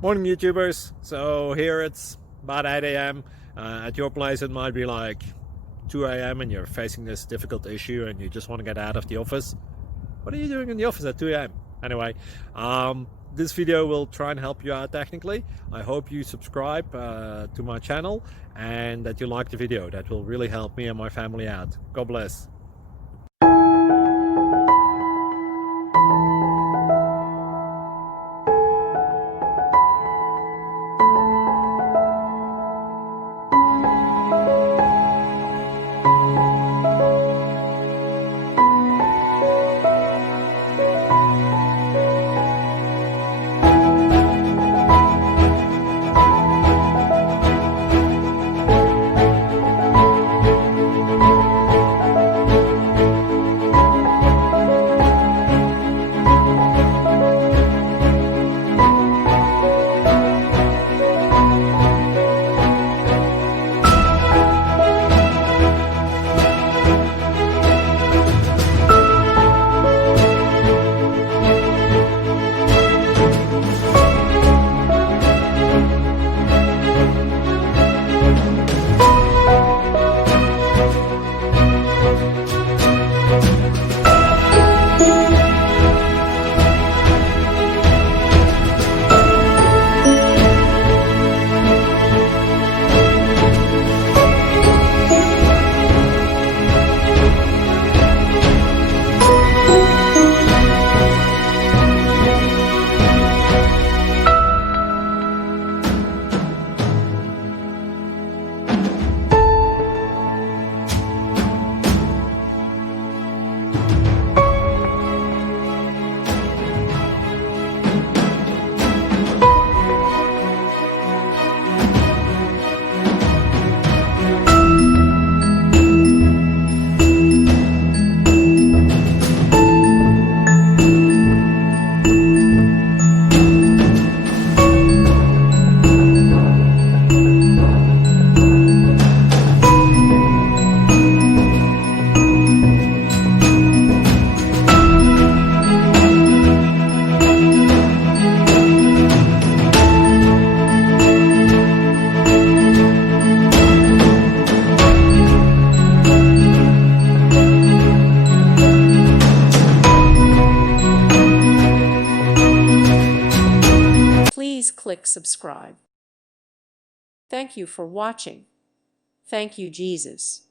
Morning, YouTubers. So here it's about 8 a.m. At your place, it might be like 2 a.m. and you're facing this difficult issue and you just want to get out of the office. What are you doing in the office at 2 a.m.? Anyway, this video will try and help you out technically. I hope you subscribe to my channel and that you like the video. That will really help me and my family out. God bless. Please click subscribe. Thank you for watching. Thank you, Jesus.